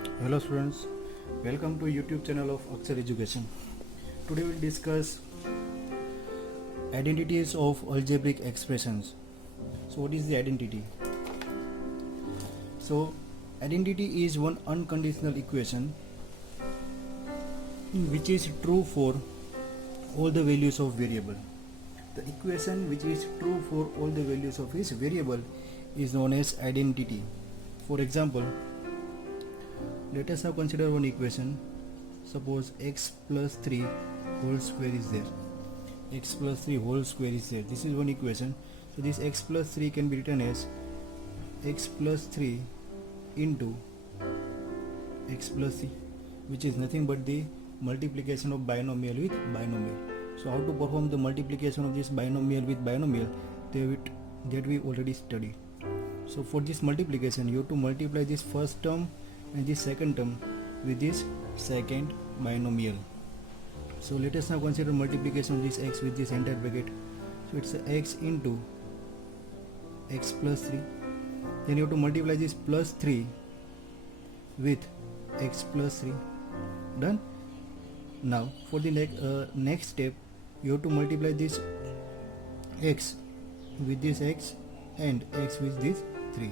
Hello students, welcome to YouTube channel of Akshar Education. Today we'll discuss identities of algebraic expressions. So what is the identity? So identity is one unconditional equation which is true for all the values of variable. The equation which is true for all the values of its variable is known as identity. For example, let us now consider one equation. Suppose x plus 3 whole square is there. X plus 3 whole square is there. This is one equation. So this x plus 3 can be written as x plus 3 into x plus 3, which is nothing but the multiplication of binomial with binomial. So how to perform the multiplication of this binomial with binomial, that we already studied. So for this multiplication, you have to multiply this first term and this second term with this second binomial. So let us now consider multiplication of this x with this entire bracket. So it's x into x plus 3. Then you have to multiply this plus 3 with x plus 3. Done. Now for the next step, you have to multiply this x with this x and x with this 3.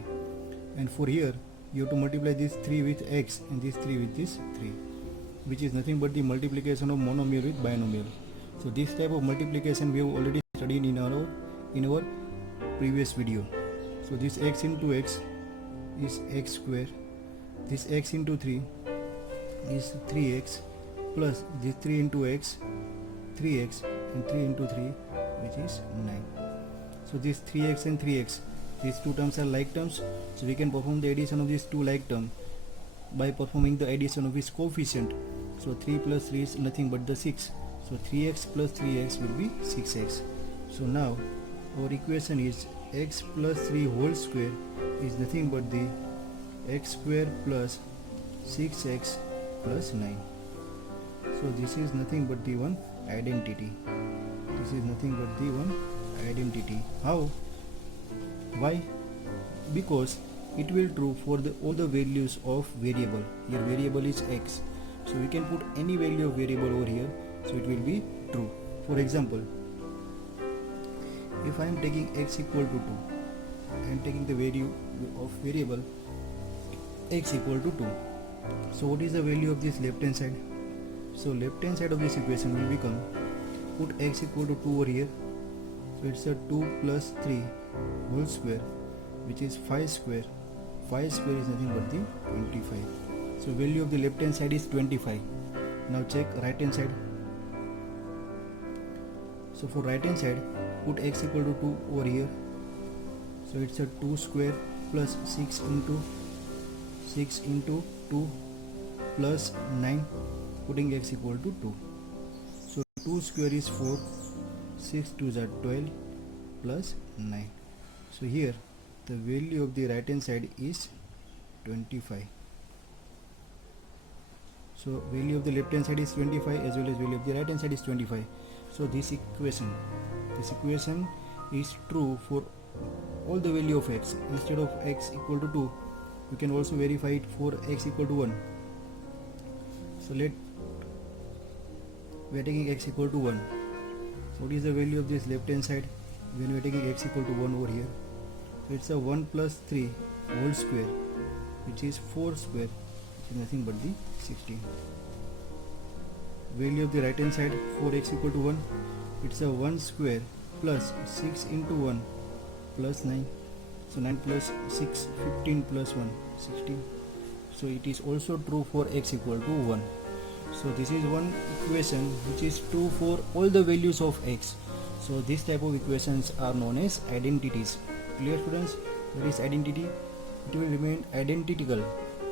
And for here, you have to multiply this 3 with x and this 3 with this 3, which is nothing but the multiplication of monomial with binomial. So this type of multiplication we have already studied in our previous video. So this x into x is x square, this x into 3 is 3x, plus this 3 into x 3x, and 3 into 3 which is 9. So this 3x and 3x, these two terms are like terms, so we can perform the addition of these two like terms by performing the addition of its coefficient. So 3 plus 3 is nothing but the 6. So 3x plus 3x will be 6x. So now our equation is x plus 3 whole square is nothing but the x square plus 6x plus 9. So this is nothing but the one identity. This is nothing but the one identity. How? Why? Because it will true for all the values of variable. Here variable is x, so we can put any value of variable over here, so it will be true. For example, if I am taking x equal to 2, I am taking the value of variable x equal to 2. So what is the value of this left hand side? So left hand side of this equation will become, put x equal to 2 over here, so it's a 2 plus 3 whole square, which is 5 square. 5 square is nothing but the 25. So value of the left hand side is 25. Now check right hand side. So for right hand side, put x equal to 2 over here, so it's a 2 square plus 6 into 2 plus 9, putting x equal to 2. So 2 square is 4, 6 2s are 12 plus 9. So here the value of the right hand side is 25. So value of the left hand side is 25 as well as value of the right hand side is 25. So this equation is true for all the value of x. Instead of x equal to 2, you can also verify it for x equal to 1. So we are taking x equal to 1. So what is the value of this left hand side when we are taking x equal to 1 over here? So it's a 1 plus 3 whole square, which is 4 square, which is nothing but the 16. Value of the right hand side for x equal to 1, it's a 1 square plus 6 into 1 plus 9. So 9 plus 6, 15 plus 1, 16. So it is also true for x equal to 1. So this is one equation which is true for all the values of x. So this type of equations are known as identities. Clear students? What is identity? It will remain identical,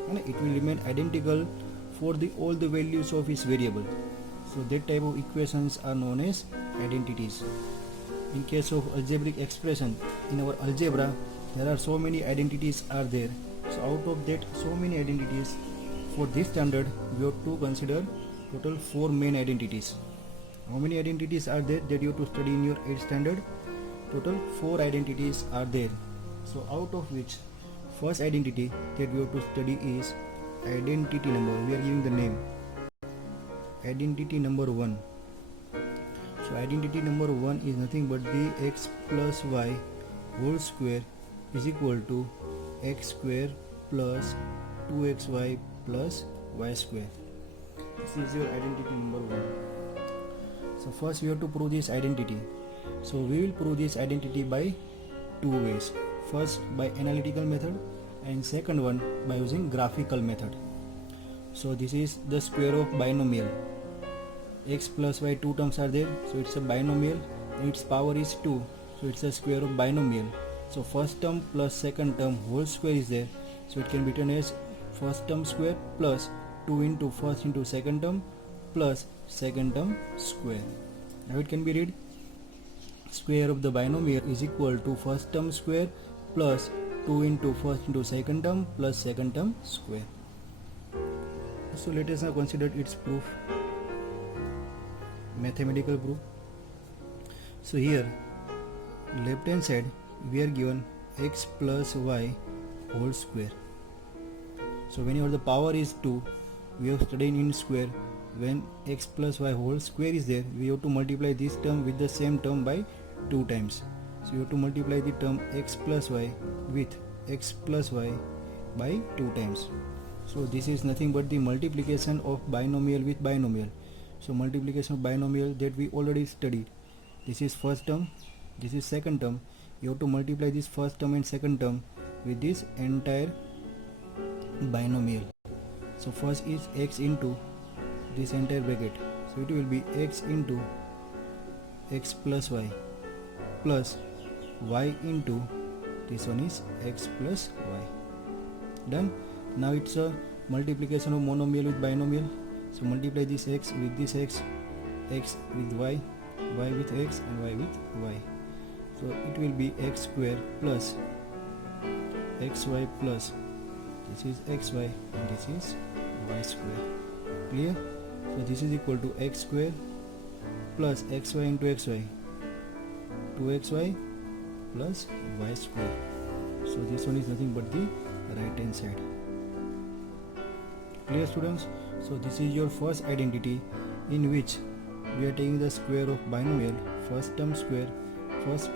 and it will remain identical for all the values of its variable. So that type of equations are known as identities. In case of algebraic expression, in our algebra there are so many identities are there. So out of that so many identities, for this standard we have to consider total 4 main identities. How many identities are there that you have to study in your 8th standard? Total 4 identities are there. So out of which first identity that we have to study is identity number, we are giving the name identity number 1. So identity number 1 is nothing but the x plus y whole square is equal to x square plus 2xy plus y square. This is your identity number 1. So first we have to prove this identity. So we will prove this identity by two ways. First by analytical method and second one by using graphical method. So this is the square of binomial. X plus y, two terms are there, so it's a binomial and its power is 2, so it's a square of binomial. So first term plus second term whole square is there, so it can be written as first term square plus 2 into first into second term plus second term square. Now it can be read square of the binomial is equal to first term square plus 2 into first into second term plus second term square. So let us now consider its proof, mathematical proof. So here left hand side we are given x plus y whole square. So whenever the power is 2, we have studied in square, when x plus y whole square is there, we have to multiply this term with the same term by 2 times. So you have to multiply the term x plus y with x plus y by 2 times. So this is nothing but the multiplication of binomial with binomial. So multiplication of binomial that we already studied. This is first term, this is second term. You have to multiply this first term and second term with this entire binomial. So first is x into this entire bracket. So it will be x into x plus y plus y into this one is x plus y. Done. Now it's a multiplication of monomial with binomial. So multiply this x with this x, x with y, y with x and y with y. So it will be x square plus xy plus this is xy and this is y square. Clear? So this is equal to x square plus xy into xy, 2xy plus y square. So this one is nothing but the right hand side. Clear, students? So this is your first identity, in which we are taking the square of binomial. First term square, first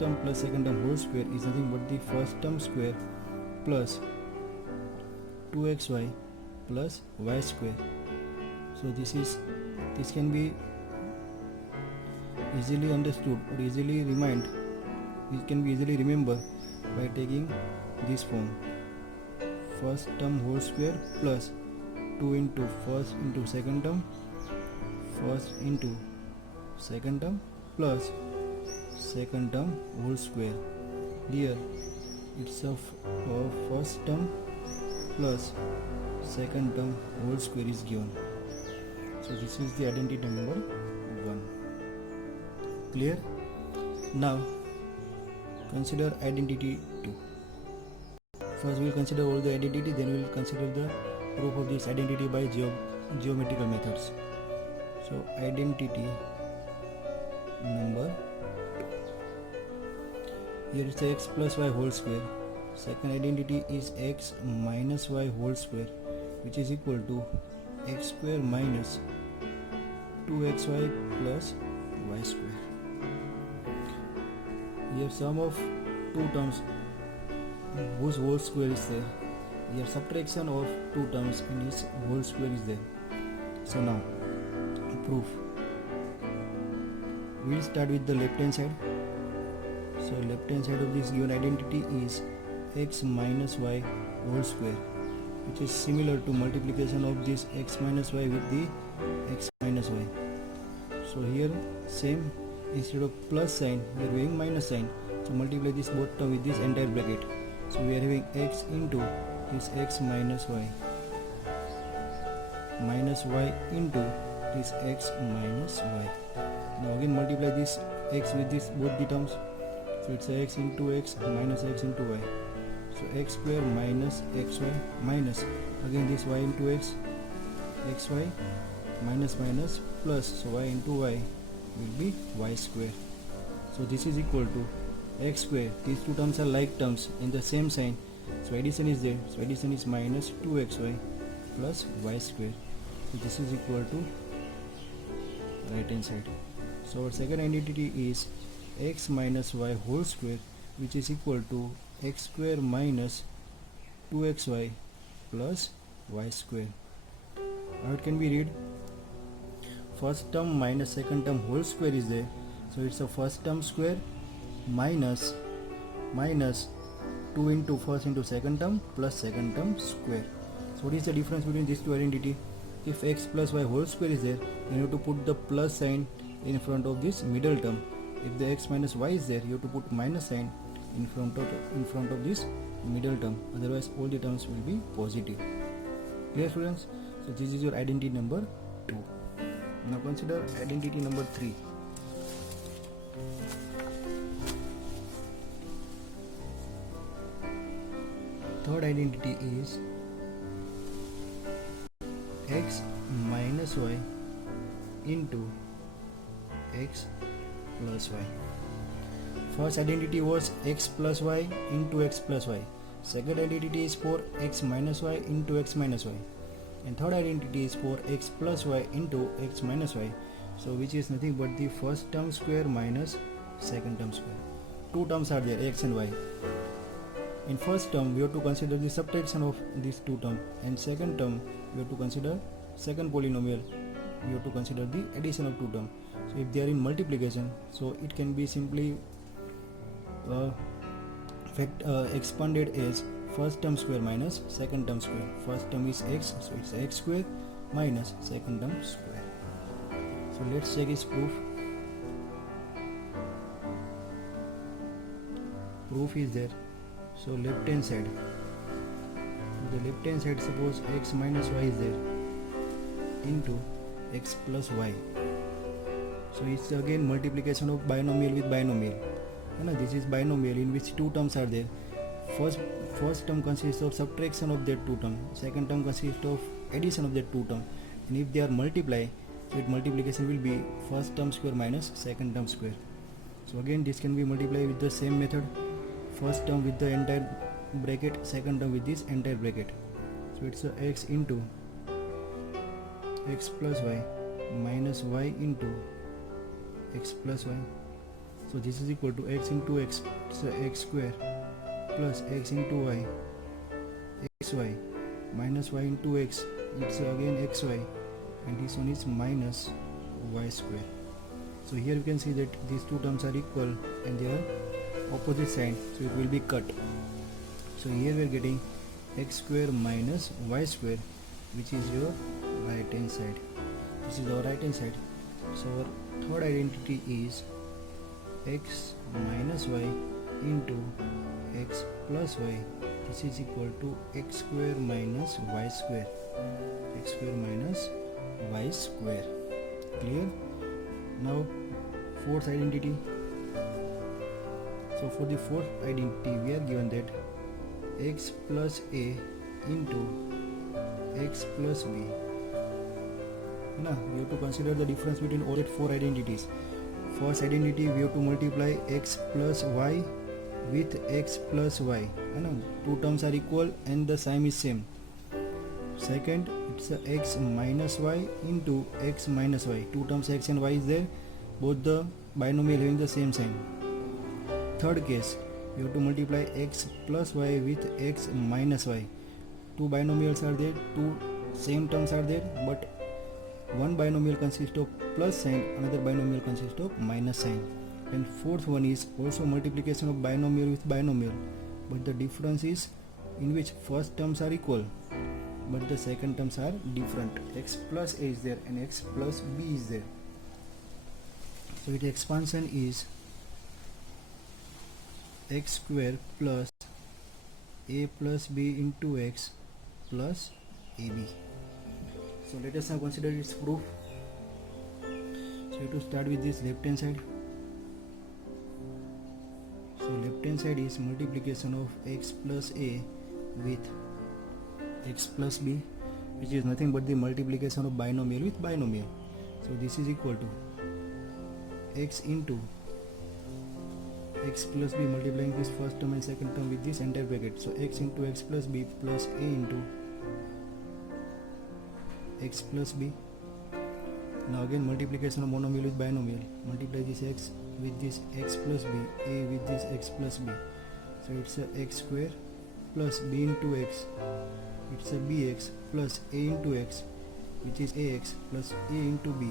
term plus second term whole square is nothing but the first term square plus 2xy plus y square. So this can be easily understood or easily remind. It can be easily remembered by taking this form: first term whole square plus 2 into first into second term, first into second term plus second term whole square. Here it's a first term plus second term whole square is given. So this is the identity number 1. Clear? Now consider identity 2. First we will consider all the identity, then we will consider the proof of this identity by geometrical methods. So identity number 2. Here is the x plus y whole square. Second identity is x minus y whole square, which is equal to x square minus 2xy plus y square. Here sum of two terms whose whole square is there. Here subtraction of two terms and its whole square is there. So now proof. We will start with the left hand side. So left hand side of this given identity is x minus y whole square, which is similar to multiplication of this x minus y with the x minus y. So here same, instead of plus sign we are having minus sign. So multiply this both term with this entire bracket. So we are having x into this x minus y into this x minus y. Now again multiply this x with this both the terms. So it's x into x minus x into y. So x square minus xy minus again this y into x, xy minus minus plus, so y into y will be y square. So this is equal to x square. These two terms are like terms in the same sign, so addition is there. So addition is minus 2xy plus y square. So this is equal to right hand side. So our second identity is x minus y whole square, which is equal to x square minus 2xy plus y square. How it can be read? First term minus second term whole square is there, so it's a first term square minus 2 into first into second term plus second term square. So what is the difference between these two identity? If x plus y whole square is there, you have to put the plus sign in front of this middle term. If the x minus y is there, you have to put minus sign in front of this middle term. Otherwise, all the terms will be positive. Clear, students? So this is your identity number 2. Now consider identity number 3. Third identity is x minus y into x plus y. First identity was x plus y into x plus y. Second identity is for x minus y into x minus y. And third identity is for x plus y into x minus y. So which is nothing but the first term square minus second term square. Two terms are there, x and y. In first term, we have to consider the subtraction of these two terms, and second term, we have to consider second polynomial. We have to consider the addition of two terms. So if they are in multiplication, so it can be simply expanded as first term square minus second term square. First term is x, so it's x square minus second term square. So let's check its proof. Proof is there. So left hand side, suppose x minus y is there into x plus y. So it's again multiplication of binomial with binomial. This is binomial in which two terms are there. First term consists of subtraction of that two term. Second term consists of addition of that two term. And if they are multiplied, so its multiplication will be first term square minus second term square. So again this can be multiplied with the same method. First term with the entire bracket, second term with this entire bracket. So it's a x into x plus y minus y into x plus y. So this is equal to x into x, so x square plus x into y, xy minus y into x, it's again xy, and this one is minus y square. So here you can see that these two terms are equal and they are opposite side, so it will be cut. So here we are getting x square minus y square, which is your right hand side. This is our right hand side. So our third identity is x minus y into x plus y. This is equal to x square minus y square. X square minus y square. Clear? Now fourth identity. So for the fourth identity, we are given that x plus a into x plus b. Now we have to consider the difference between all 4 identities. First identity, we have to multiply x plus y with x plus y. Two terms are equal and the sign is same. Second, it's a x minus y into x minus y. Two terms x and y is there, both the binomial having the same sign. Third case, we have to multiply x plus y with x minus y. Two binomials are there, two same terms are there, but one binomial consists of plus sign, another binomial consists of minus sign. And fourth one is also multiplication of binomial with binomial, but the difference is in which first terms are equal but the second terms are different. X plus a is there and x plus b is there. So its expansion is x square plus a plus b into x plus ab. So let us now consider its proof. So to start with this left hand side. So left hand side is multiplication of x plus a with x plus b, which is nothing but the multiplication of binomial with binomial. So this is equal to x into x plus b multiplying this first term and second term with this entire bracket. So x into x plus b plus a into x plus b. Now again multiplication of monomial with binomial. Multiply this x with this x plus b, a with this x plus b. So it's a x square plus b into x. It's a bx plus a into x, which is ax plus a into b,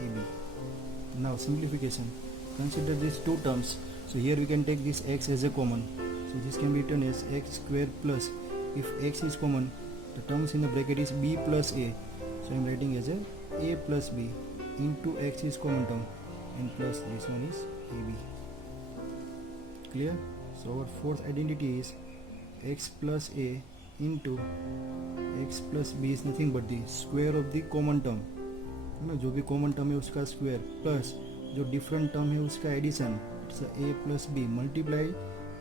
ab. Now simplification. Consider these two terms. So here we can take this x as a common. So this can be written as x square plus, if x is common, the terms in the bracket is b plus a. So I am writing as a plus b into x is common term and plus this one is ab. Clear? So our fourth identity is x plus a into x plus b is nothing but the square of the common term. जो भी common term है उसका square plus जो different term है उसका addition. It's a plus b multiply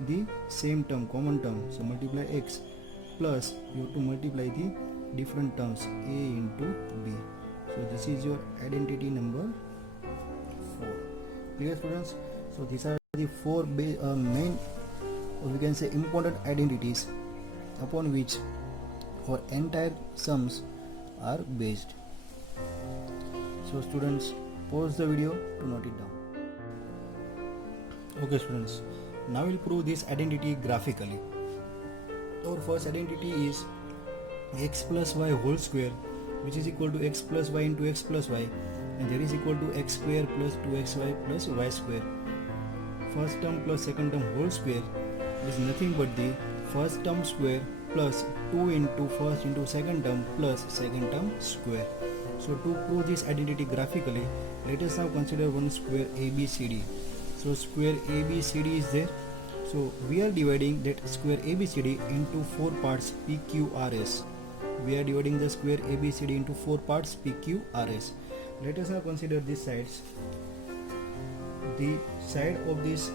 the same term common term, so multiply x plus you have to multiply the different terms a into b. So this is your identity number 4. Clear students? So these are the four main, or we can say important identities upon which our entire sums are based. So students, pause the video to note it down. Okay students, now we'll prove this identity graphically. Our first identity is x plus y whole square, which is equal to x plus y into x plus y, and that is equal to x square plus 2xy plus y square. First term plus second term whole square is nothing but the first term square plus 2 into first into second term plus second term square. So to prove this identity graphically, let us now consider one square ABCD. So square ABCD is there. So we are dividing that square ABCD into 4 parts PQRS. We are dividing the square ABCD into 4 parts PQRS. Let us now consider these sides. The side of this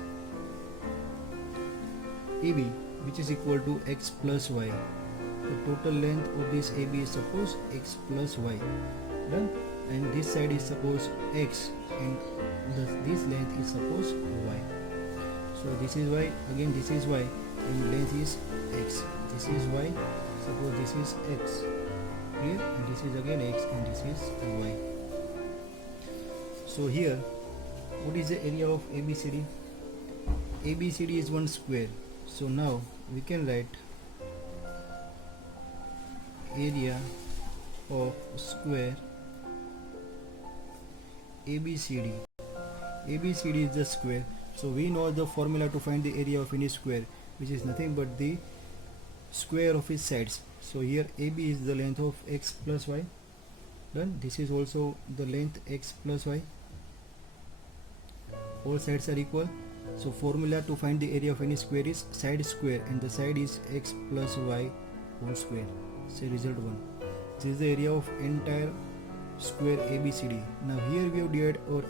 AB, which is equal to x plus y. The total length of this AB is suppose x plus y. Done. And this side is suppose x, and this length is suppose y. So this is y, again this is y, and length is x. This is y, suppose this is x. Clear? And this is again x, and this is y. So here, what is the area of ABCD? ABCD is one square. So now we can write area of square ABCD. ABCD is the square. So we know the formula to find the area of any square, which is nothing but the square of its sides. So here AB is the length of x plus y. Done. This is also the length x plus y. All sides are equal. So formula to find the area of any square is side square, and the side is x plus y whole square. So result 1. This is the area of entire square ABCD. Now here we have divided our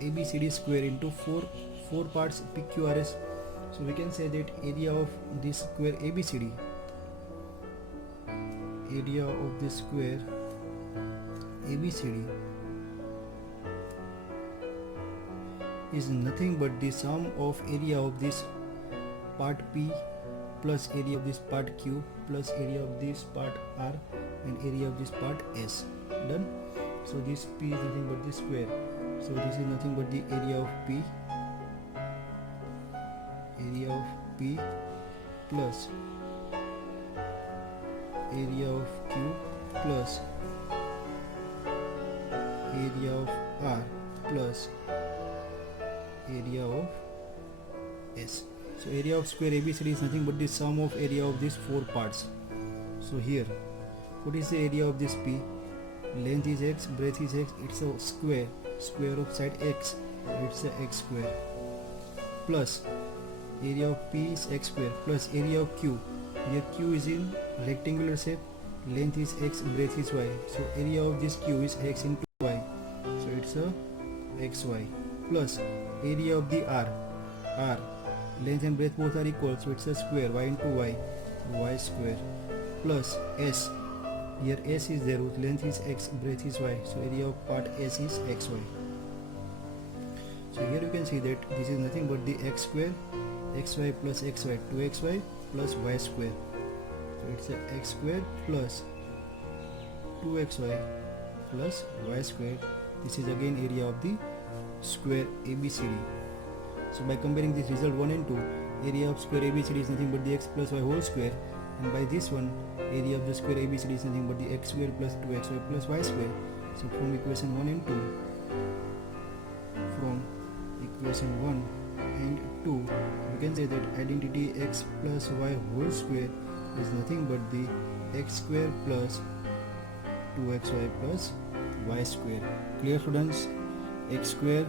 ABCD square into four parts PQRS. So we can say that area of this square ABCD, area of this square ABCD is nothing but the sum of area of this part P plus area of this part Q plus area of this part R and area of this part S. Done. So this P is nothing but the square. So this is nothing but the area of P, plus area of Q plus area of R plus area of S. So area of square ABCD is nothing but the sum of area of these 4 parts. So here, what is the area of this P? Length is x, breadth is x, it's a square of side x, it's a x square, plus area of P is x square plus area of Q. Here Q is in rectangular shape, length is x, breadth is y, so area of this Q is x into y, so it's a xy, plus area of the R, length and breadth both are equal, so it's a square, y into y, y square, plus S. Here S is there, whose length is x, breadth is y, so area of part S is xy. So here you can see that this is nothing but the x square, xy plus xy, 2xy plus y square. So it's a x square plus 2xy plus y square. This is again area of the square ABCD. So by comparing this result 1 and 2, area of square ABCD is nothing but the x plus y whole square, and by this one, area of the square ABCD is nothing but the x square plus 2xy plus y square. So from equation 1 and 2, we can say that identity x plus y whole square is nothing but the x square plus 2xy plus y square. Clear, students? X square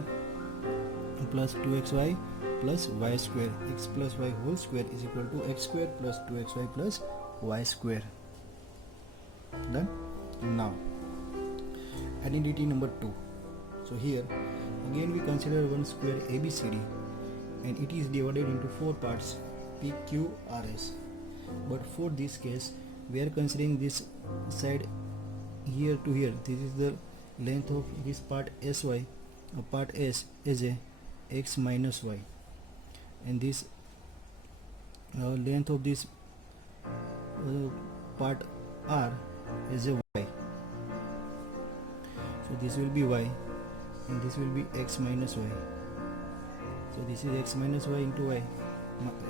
plus 2xy plus y square. X plus y whole square is equal to x square plus 2xy plus y square. Done? Now identity number 2. So here again we consider one square ABCD, and it is divided into 4 parts, P, Q, R, S. But for this case we are considering this side here to here. This is the length of this part SY, part S is a x minus y, and this length of this part R is a y. So this will be y, and this will be x minus y. So this is x minus y into y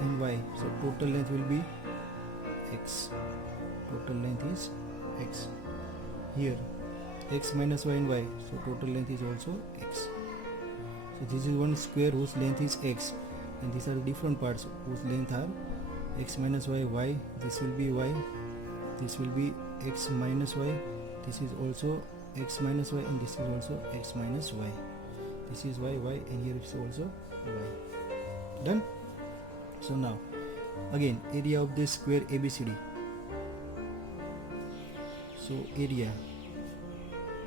and y. So total length will be x. Total length is x. Here x minus y and y. So total length is also x. So this is one square whose length is x, and these are different parts whose length are x minus y, y. This will be y. This will be x minus y. This is also x minus y, and this is also x minus y. This is y, y, and here it's also y. Done? So now again area of this square ABCD. So area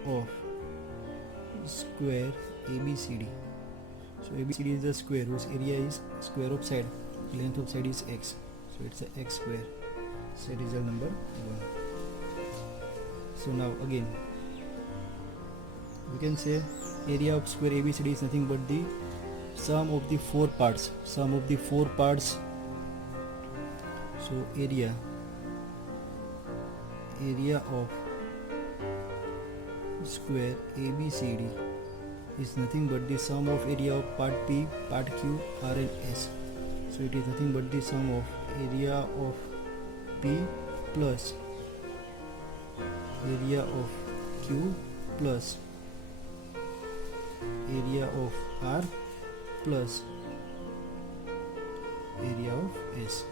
of square ABCD. So ABCD is the square whose area is square of side. Length of side is x. So it's a x square. So result number 1. So now again we can say area of square ABCD is nothing but the sum of the 4 parts. Sum of the 4 parts. So area of square ABCD is nothing but the sum of area of part P, part Q, R and S. So it is nothing but the sum of area of P plus area of Q plus area of R plus area of S.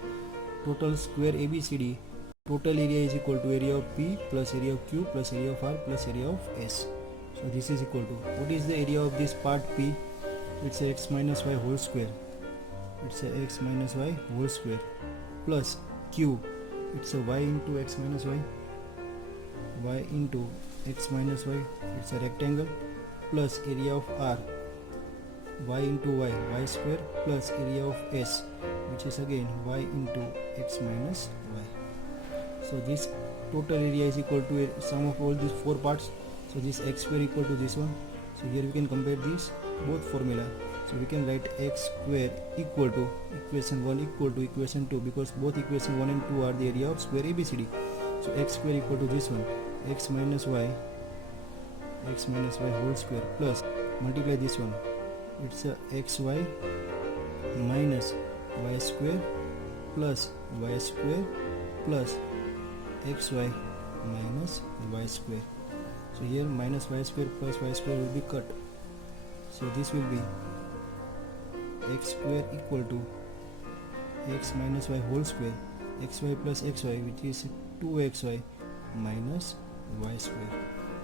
Total square ABCD, total area is equal to area of P plus area of Q plus area of R plus area of S. So this is equal to, what is the area of this part P? It's a x minus y whole square. It's a x minus y whole square plus Q. It's a y into x minus y. Y into x minus y. It's a rectangle plus area of R. Y into y. Y square plus area of S, which is again y into x minus y. So this total area is equal to sum of all these 4 parts. So this x square equal to this one. So here we can compare these both formula. So we can write x square equal to equation 1 equal to equation 2, because both equation 1 and 2 are the area of square ABCD. So x square equal to this one, x minus y whole square plus multiply this one. It's a xy minus y square plus y square plus xy minus y square. So here minus y square plus y square will be cut. So this will be x square equal to x minus y whole square, xy plus xy, which is 2xy minus y square.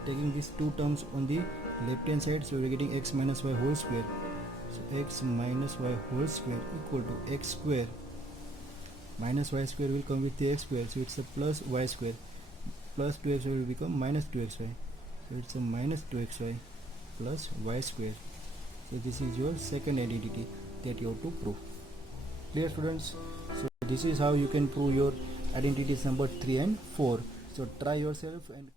Taking these two terms on the left hand side, so we are getting x minus y whole square. So x minus y whole square equal to x square minus y square will come with the x square, so it's a plus y square, plus 2xy will become minus 2xy. So it's a minus 2xy plus y square. So this is your second identity that you have to prove. Clear, students? So this is how you can prove your identities number 3 and 4. So try yourself and